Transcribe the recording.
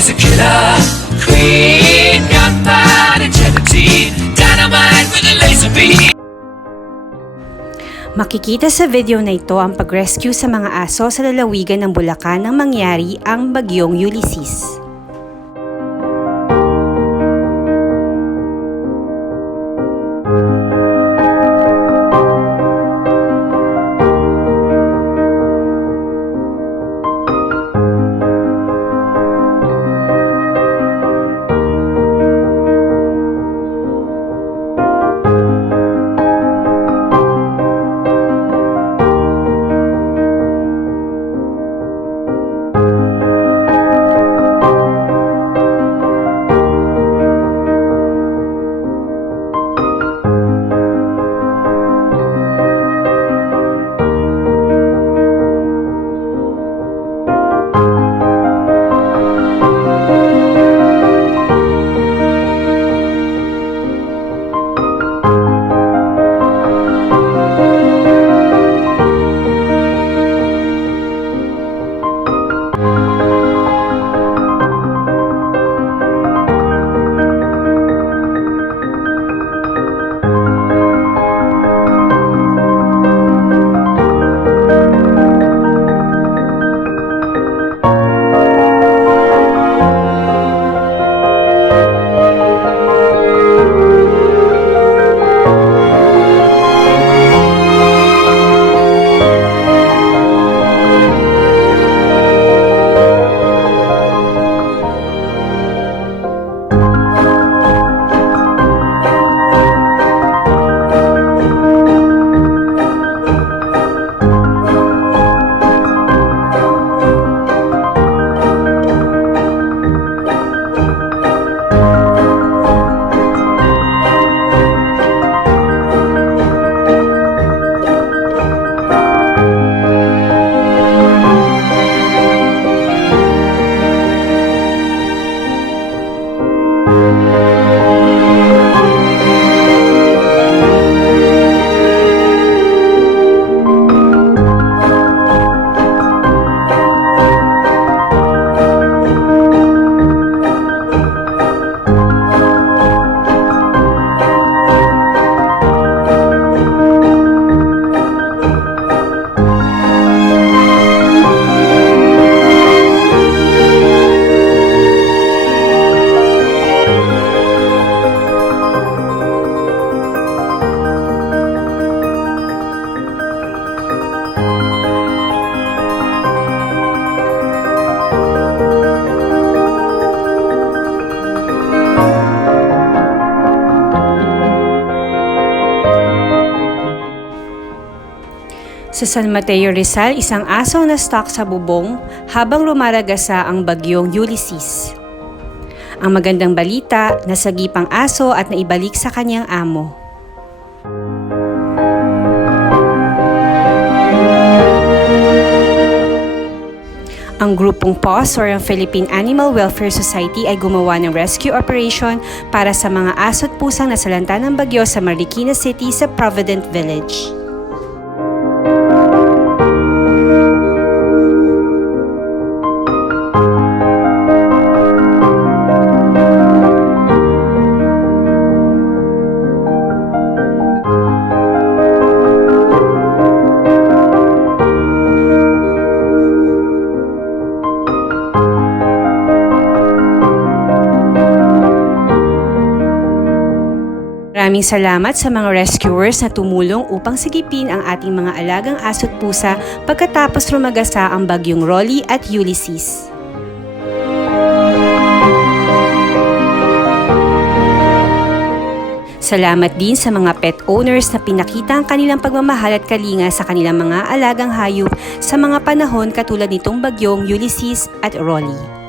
She's a killer queen, got bad integrity, dynamite with a laser beam. Makikita sa video na ito ang pag-rescue sa mga aso sa lalawigan ng Bulacan nang mangyari ang Bagyong Ulysseys. Sa San Mateo, Rizal, isang aso na stuck sa bubong habang lumaragasa ang Bagyong Ulysseys. Ang magandang balita, nasagip ang aso at naibalik sa kanyang amo. Ang grupong PAWS or ang Philippine Animal Welfare Society ay gumawa ng rescue operation para sa mga aso't pusang nasalanta ng bagyo sa Marikina City sa Provident Village. Maraming salamat sa mga rescuers na tumulong upang sagipin ang ating mga alagang aso't pusa pagkatapos rumagasa ang Bagyong Rolly at Ulysseys. Salamat din sa mga pet owners na pinakita ang kanilang pagmamahal at kalinga sa kanilang mga alagang hayop sa mga panahon katulad nitong Bagyong Ulysseys at Rolly.